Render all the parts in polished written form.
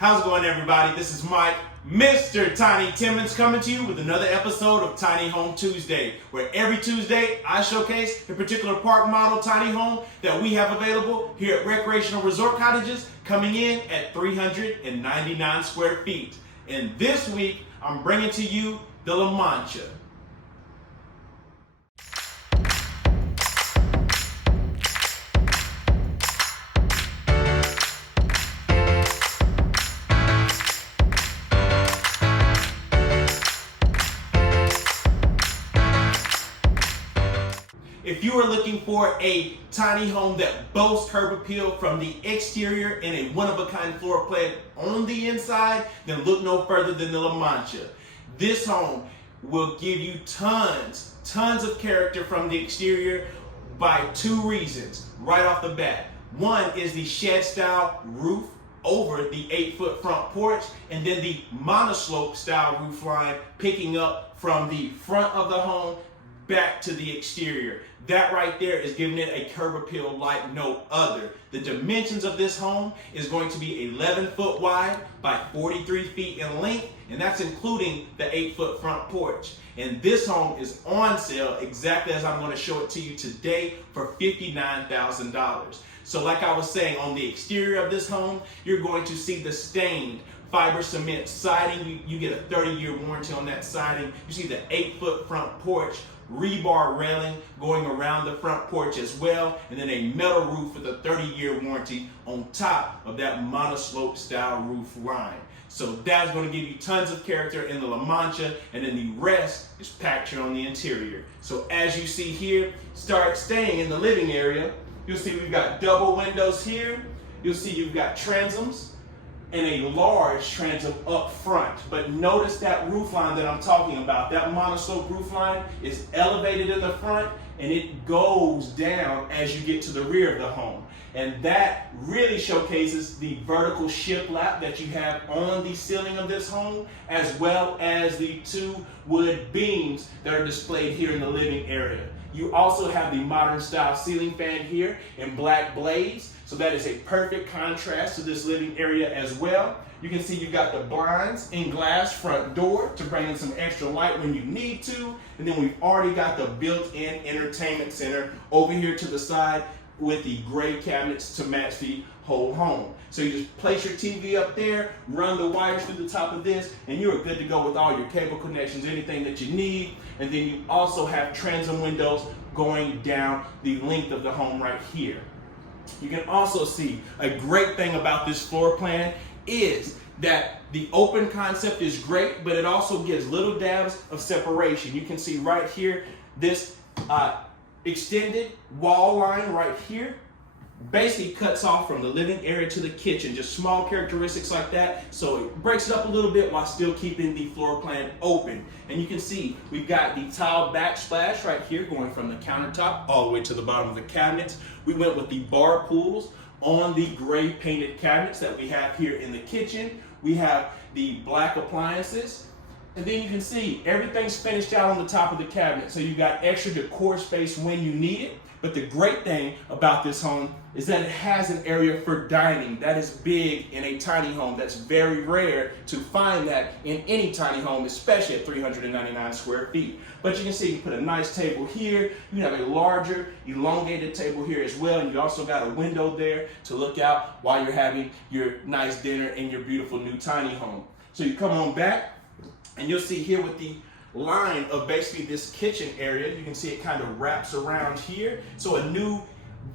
How's it going, everybody? This is Mike, Mr. Tiny Timmons, coming to you with another episode of Tiny Home Tuesday, where every Tuesday I showcase a particular park model tiny home that we have available here at Recreational Resort Cottages, coming in at 399 square feet. And this week, I'm bringing to you the Lamancha. If you are looking for a tiny home that boasts curb appeal from the exterior and a one-of-a-kind floor plan on the inside, then look no further than the Lamancha. This home will give you tons of character from the exterior by two reasons right off the bat. One is the shed-style roof over the 8-foot front porch, and then the monoslope style roof line picking up from the front of the home back to the exterior. That right there is giving it a curb appeal like no other. The dimensions of this home is going to be 11 foot wide by 43 feet in length, and that's including the 8-foot front porch. And this home is on sale exactly as I'm going to show it to you today for $59,000. So like I was saying, on the exterior of this home, you're going to see the stained fiber cement siding. You get a 30-year warranty on that siding. You see the 8-foot front porch, rebar railing going around the front porch as well, and then a metal roof with a 30-year warranty on top of that monoslope style roof line. So that's going to give you tons of character in the Lamancha, and then the rest is packed here on the interior. So as you see here, start staying in the living area. You'll see we've got double windows here. You'll see you've got transoms and a large transom up front. But notice that roof line that I'm talking about. That monoslope roof line is elevated in the front and it goes down as you get to the rear of the home. And that really showcases the vertical shiplap that you have on the ceiling of this home, as well as the two wood beams that are displayed here in the living area. You also have the modern style ceiling fan here in black blaze. So that is a perfect contrast to this living area as well. You can see you've got the blinds in glass front door to bring in some extra light when you need to. And then we've already got the built-in entertainment center over here to the side with the gray cabinets to match the whole home. So you just place your TV up there, run the wires through the top of this, and you're good to go with all your cable connections, anything that you need. And then you also have transom windows going down the length of the home right here. You can also see a great thing about this floor plan is that the open concept is great, but it also gives little dabs of separation. You can see right here, this extended wall line right here basically cuts off from the living area to the kitchen, just small characteristics like that. So it breaks it up a little bit while still keeping the floor plan open. And you can see we've got the tile backsplash right here going from the countertop all the way to the bottom of the cabinets. We went with the bar pools on the gray painted cabinets that we have here in the kitchen. We have the black appliances. And then you can see everything's finished out on the top of the cabinet. So you've got extra decor space when you need it. But the great thing about this home is that it has an area for dining. That is big in a tiny home. That's very rare to find that in any tiny home, especially at 399 square feet. But you can see you put a nice table here. You have a larger, elongated table here as well. And you also got a window there to look out while you're having your nice dinner in your beautiful new tiny home. So you come on back and you'll see here with the line of basically this kitchen area, you can see it kind of wraps around here. So a new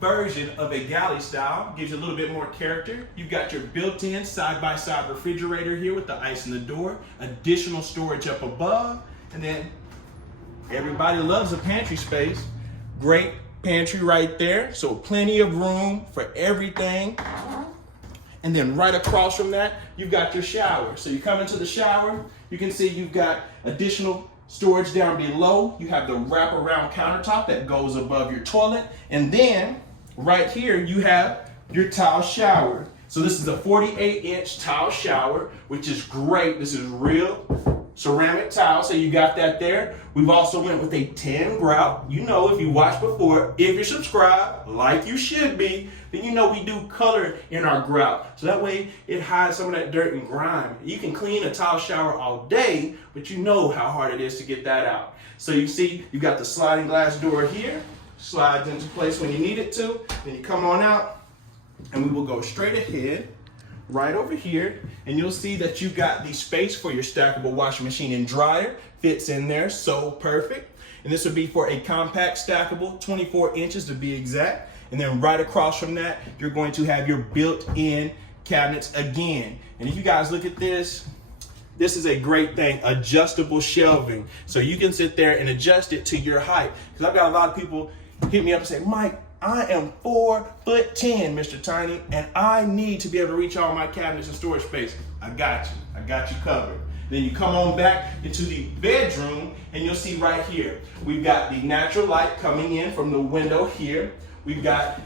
version of a galley style gives you a little bit more character. You've got your built-in side-by-side refrigerator here with the ice in the door, additional storage up above, and then everybody loves a pantry space. Great pantry right there, so plenty of room for everything. And then right across from that, you've got your shower. So you come into the shower, you can see you've got additional storage down below. You have the wraparound countertop that goes above your toilet. And then right here, you have your tile shower. So this is a 48-inch tile shower, which is great. This is real ceramic tile, so you got that there. We've also went with a tan grout. You know, if you watched before, if you're subscribed, like you should be, then you know we do color in our grout. So that way it hides some of that dirt and grime. You can clean a tile shower all day, but you know how hard it is to get that out. So you see, you got the sliding glass door here, slides into place when you need it to. Then you come on out, and we will go straight ahead, right over here, and you'll see that you got the space for your stackable washing machine and dryer. Fits in there so perfect. And this would be for a compact stackable, 24 inches to be exact. And then right across from that, you're going to have your built-in cabinets again. And if you guys look at this, this is a great thing, adjustable shelving. So you can sit there and adjust it to your height. Because I've got a lot of people hit me up and say, Mike, I am 4'10", Mr. Tiny, and I need to be able to reach all my cabinets and storage space. I got you covered. Then you come on back into the bedroom, and you'll see right here, we've got the natural light coming in from the window here. We've got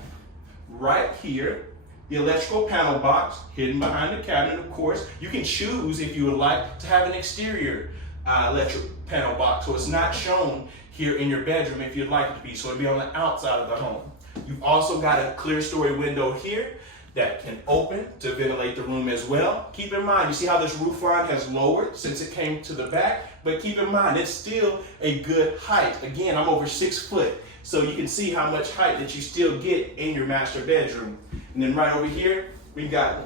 right here, the electrical panel box hidden behind the cabinet, of course. You can choose, if you would like, to have an exterior electric panel box, so it's not shown here in your bedroom if you'd like it to be, so it'll be on the outside of the home. You've also got a clear story window here that can open to ventilate the room as well. Keep in mind, you see how this roof line has lowered since it came to the back, but keep in mind, it's still a good height. Again, I'm over 6 foot, so you can see how much height that you still get in your master bedroom. And then right over here, we've got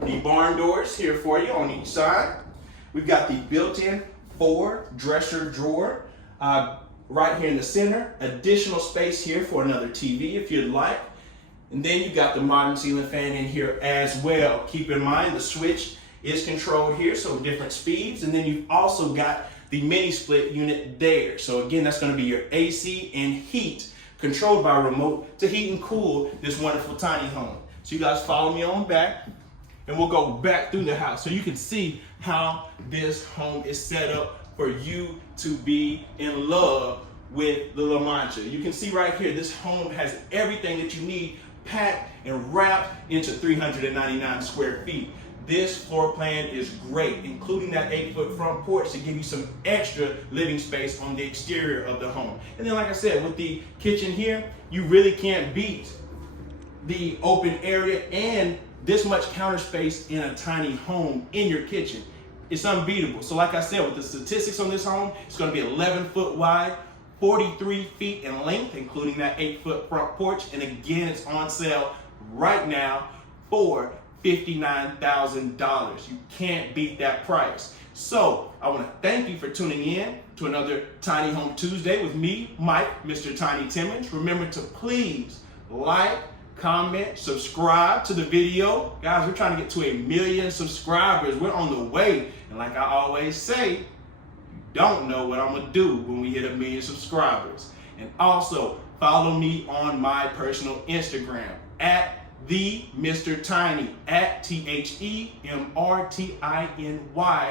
the barn doors here for you on each side. We've got the built-in 4 dresser drawer right here in the center. Additional space here for another TV if you'd like. And then you got the modern ceiling fan in here as well. Keep in mind the switch is controlled here, so different speeds. And then you've also got the mini split unit there. So again, that's going to be your AC and heat controlled by remote to heat and cool this wonderful tiny home. So you guys follow me on back, and we'll go back through the house so you can see how this home is set up for you to be in love with the Lamancha. You can see right here, this home has everything that you need packed and wrapped into 399 square feet. This floor plan is great, including that 8-foot front porch to give you some extra living space on the exterior of the home. And then like I said, with the kitchen here, you really can't beat the open area and this much counter space in a tiny home in your kitchen. It's unbeatable. So like I said, with the statistics on this home, it's going to be 11 foot wide, 43 feet in length, including that 8-foot front porch. And again, it's on sale right now for $59,000. You can't beat that price. So I want to thank you for tuning in to another Tiny Home Tuesday with me, Mike, Mr. Tiny Timmons. Remember to please like, comment, subscribe to the video. Guys, we're trying to get to 1 million subscribers. We're on the way. And like I always say, you don't know what I'm going to do when we hit 1 million subscribers. And also follow me on my personal Instagram at the Mr. Tiny, at TheMRTINY,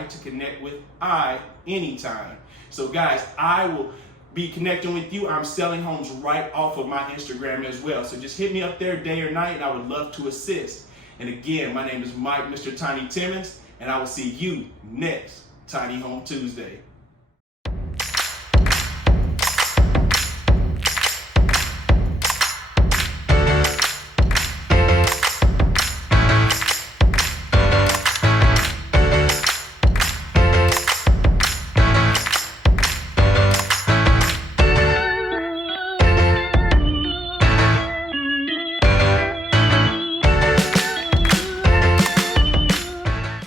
to connect with I anytime. So guys, I will be connecting with you. I'm selling homes right off of my Instagram as well. So just hit me up there day or night, and I would love to assist. And again, my name is Mike, Mr. Tiny Timmons, and I will see you next Tiny Home Tuesday.